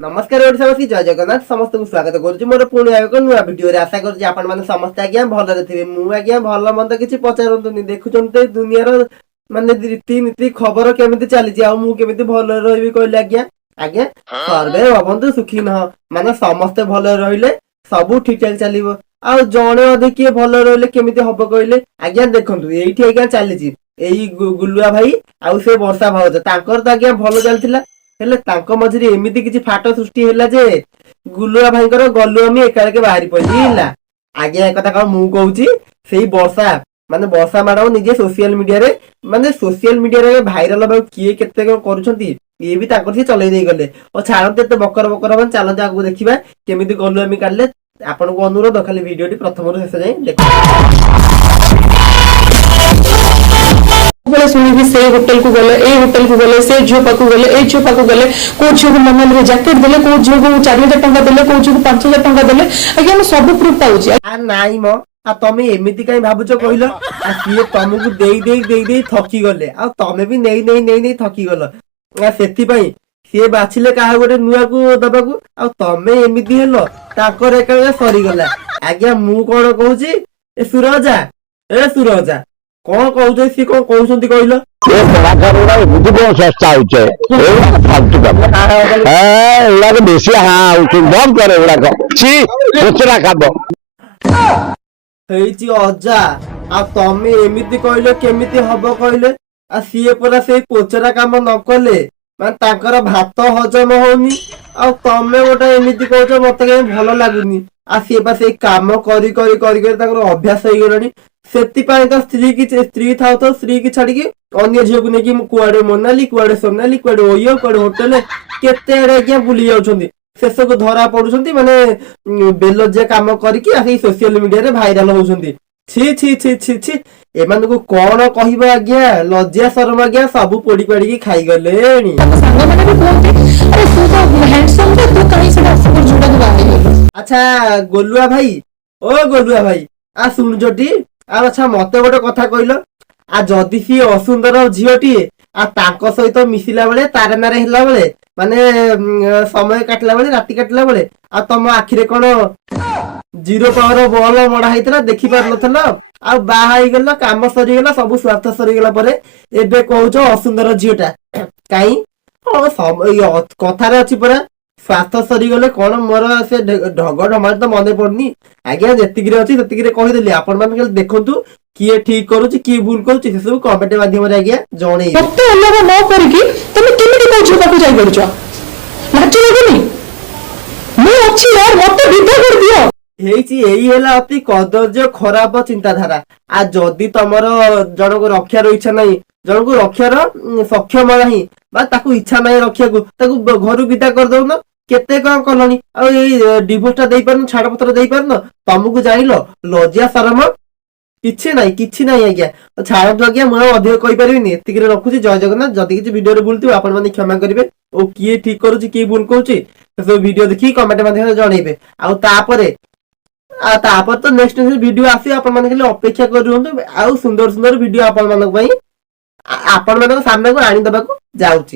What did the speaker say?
नमस्कार ओडिशावासी जय जगन्नाथ समस्त को स्वागत करुछि मोर पुणी एक नुआ वीडियो रे आशा करछि आपण माने समस्त आज्ञा भलरे थिबे मु आज्ञा भल मंद किछि पचारंतुनी देखुचंते दुनियार माने रीति नीति खबर केमिति चलीछि आ मु केमिति भल रहबी कहले आज्ञा आज्ञा सर्वे भवन्तु सुखी न माने समस्त भल रहिले सब ठीक ठाक चलिबो आ जणे अधे किए भल रहिले केमिति हबो कहले आज्ञा देखंतु एइठी आज्ञा चलीछि एई गुल्लुआ भाई आ से वर्षा भाउज तांकर त आज्ञा भल चलथिला हेले तांको मझिरे एमिति किछि फाट सृष्टि हैला जे गुल्लुआ भाईकर गल्लु आमी एकाके बाहरी पइला आगे एक कथा मु कहूची सेही वर्षा माने वर्षा मैडम निजे सोशल मीडिया रे माने सोशल मीडिया रे भाइरल बा किए केते करूछंती ये भी ताकर से चलै देई गले ओ छाड़ते ते बकर बकर मन चलो जागु देखिबा केमिति गल्लु आमी काढले आपन को अनुरोध खाली वीडियोटी प्रथम रो शेष जाय देखो शुणी से होटल को गले ए होटल को गले से झील पाक गले ए झील पाक गले को झील को मन जैकेट देले को झील को 4000 टंका देले को झील को 5000 टंका देले आगे हम सब प्रूफ पाउची आ नाई म आ तमे एमिति काई भाबुचो कहिलो आ किए तमकु देई थकी गले आ तमे भी नेई थकी गलो आ सेति पई से बाछिले काहा गोटे नुआ को दबाकू आ तमे एमिति हेलो ताकर एका सरी गला आज्ञा मु कोन कहूची ए सुरजा कौन कहू सी कौन कहते कहल बुद्धि कौन सस्ता हो फालतू काम बेसी हाँ बंद करे गुड़ाक खाब अजा आ तमे एमिति कहले केमिति हबो कहले आ सीए परा से पोचरा काम न कले माने तांकर भात हजम होनी आ तमे गोटा एमिति कहछ मते के भलो लागुनी आ सीए बा से काम करी तांकर अभ्यास होई गलानी सेति पाए तो स्त्री था तो स्त्री की छाड़ी की अन्य झील को नहीं कुआडे मोनाली कुआडे सोनाली कुआडे ओयो कुआडे होटल केते आड़े क्या बुली जाउछंती शेष को धरा पडुछंती माने बेलज्जा काम करके आसी सोशल मीडिया रे भाइराल होउछंती छी छी छी छी छी एमान को कोन कहिबा आज्ञा लज्जा शर्म आज्ञा सब पोडी पाडी की खाई गलेनी सांग माने भी बोलते अरे तू तो हैंडसम है तू कहीं से सब जुड़ा दुआ अच्छा गोलुआ भाई आ सुन जोटी आ अच्छा मते गोटे कथा कहल आ जदि सी असुंदर झीटी आ तांको सहित मिसिला बेले तारे नारे हिला बेले माने समय काटला बेले राति काटला बेले आ तम आखिरे कोन 0 पावर बॉल मडा हैतला देखि पार नथला आ बाहा ही गला काम सरी गला सब स्वार्थ सरी गला परे एबे कहउछो असुंदर झीटा काई कथा रे अछि परा स्वार्थ सरी गले कोन मोर से ढग ढमार तो मने पड़नी आज्ञा जेतिगिरे अछि सेतिगिरे कहि देली आपण मान के देखंतु किए ठीक करूची की भूल करूची से सब कमेंट माध्यम रे आज्ञा जणे मत अलग न करकी तुम केमिति कहछ बाकू जाई करछ लाज लागनी मु अछि यार मत विदा कर दियो हेची एई हेला अति कदर्य खराब चिंताधारा आ जदी तमर जण को रक्षार इच्छा नाही जण को रक्षार सक्षम नाही बा ताकू इच्छा नाही रक्षा को ताकू घर विदा कर दउ न केते कौन कलनी आ डिवोर्सटा देई परन छाड़ पत्र देई परन तमकु जाइलो लज्जा शरम किछि नाही आज्ञा छाड़ आज्ञा मु अधिक कहि परिबिनी एतिकिरे रखुची जय जगन्नाथ जदी किछि वीडियो रे भूलथि आपण माने क्षमा करिवे ओ किए ठीक करूची की भूल कहूची से वीडियो देखि कमेंट माध्यम जणैबे आ तापर तो नेक्स्ट वीडियो आसी आपण माने खाली अपेक्षा करूंतु आ सुंदर वीडियो आपण मानक पई आपण मानक सामने को आनी दबाकू जाउची।